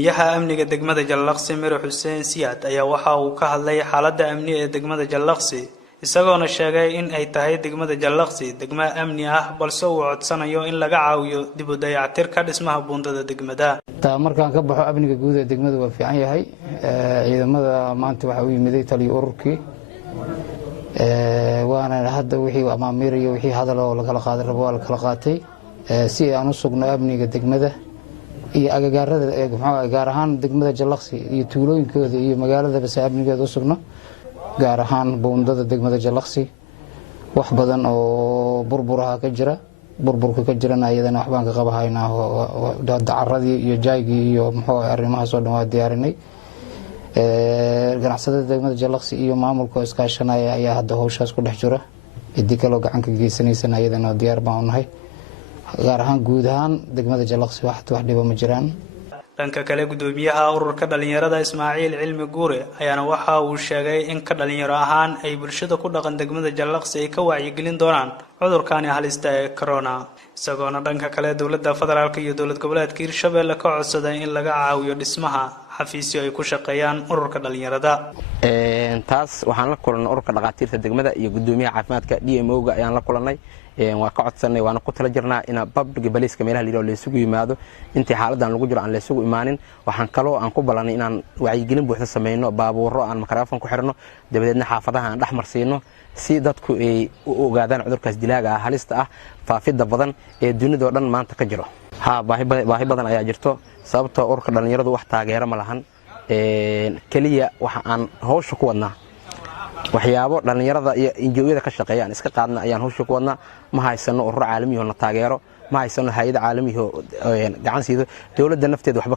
gudoomiyaha amniga degmada Jallaqsi Miro Xuseen Siyaad ayaa waxa uu ka hadlay xaaladda amni ee degmada Jallaqsi isagoona sheegay in ay tahay degmada Jallaqsi degmo amni ah balse uu codsanayo in laga caawiyo dib u dayactirka dhismaha buundada degmada. markaan ka baxo amniga guud ee degmada waa fiican yahay ciidamada maanta waxa uu yimid taliyo ururkii waana hadda wixii amaamir iyo wixii hadal oo la kala qaaday rabo la kala qaatay si aan u sugno amniga degmada iyo agagaarada gaar ahaan degmada Jallaqsi iyo tuulooyinkooda iyo magaalada bas amnigeeda u sugno gaar ahaan buundada degmada Jallaqsi wax badan oo burburaha ka jira burburka ka jirana ayadana wax baan ka qabahaynaa dacaradii iyo jaygii iyo arrimaha soo dhan waa diyaarinay ganacsatada degmada Jallaqsi iyo maamulka iskaashanaya ayaa hadda hawshaas ku dhex jira idii kale gacan ka geysanaysan ayadana diyaar baan u nahay gaar ahaan guud ahaan degmada Jallaqsi wax dhiba ma jiraan. dhanka kale gudoomiyaha ururka dhalinyarada Ismaaciil Cilmi Guure ayaana waxa uu sheegay in ka dhalinyaro ahaan ay bulshada ku dhaqan degmada Jallaqsi ay ka wacyigelin doonaan cudurkan halista ee corona isagoona dhanka kale dawladda federaalka iyo dawlad goboleedka Hirshabelle ka codsaday in laga caawiyo dhismaha xafiisyo ay ku shaqeeyaan ururka dhalinyarada. taas waxaan la kulanay ururka dhaqaatiirta degmada iyo gudoomiyaha caafimaadka DMO-ga ayaan la kulanay waa ka codsanay waana ku tala jirnaa in public police meelaha liido la isugu yimaado intii xaaladan lagu jiro aan la isugu imaanin waxaan kaloo aan ku balanay inaan wacyigelin buuxda sameeyno baabuuro aan mikrafoon ku xirno dabadeedna xaafadaha aan dhex marsiino si dadku ay u ogaadaan cudurkaas dilaaga ah halista ah faafida badan ee dunida oo dhan maanta ka jiro baahi badan ayaa jirto sababtoo ururka dhalinyaradu wax taageero ma lahan kaliya waxa aan hawsha ku wadnaa waxyaabo dhalinyarada iyo injooyada ka shaqeeyaan iska qaadna ayaan hawsha ku wadnaa ma haysano urur caalami ah oo taageero ma haysano hay'ad caalami ah oo gacan siido dawladda nafteeda waxba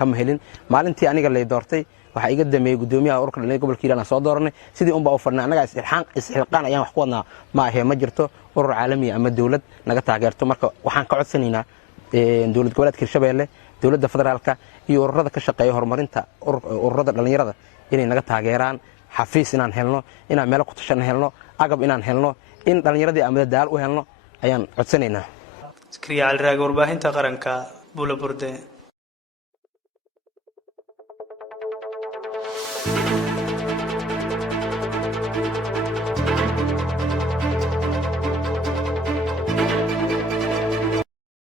kama helin maalintii aniga la doortay waxa iga dameeyay gudoomiyaha ururka dhalinyarada gobolka Hiiraan soo dooranay sidii un baa u fadhnaa anaga isxilqaan ayaan wax ku wadnaa ma ahe ma jirto urur caalami ama dawlad naga taageerto marka waxaan ka codsanaynaa dawlad goboleedka Hirshabelle dawladda federaalka iyo ururada ka shaqeeya horumarinta ururada dhalinyarada inay naga taageeraan xafiis inaan helno inaan meel ku tashan helno agab inaan helno in dhalinyaradii amada daal u helno ayaan codsanaynaa. Iskriya Alraag warbaahinta qaranka Buula Burde.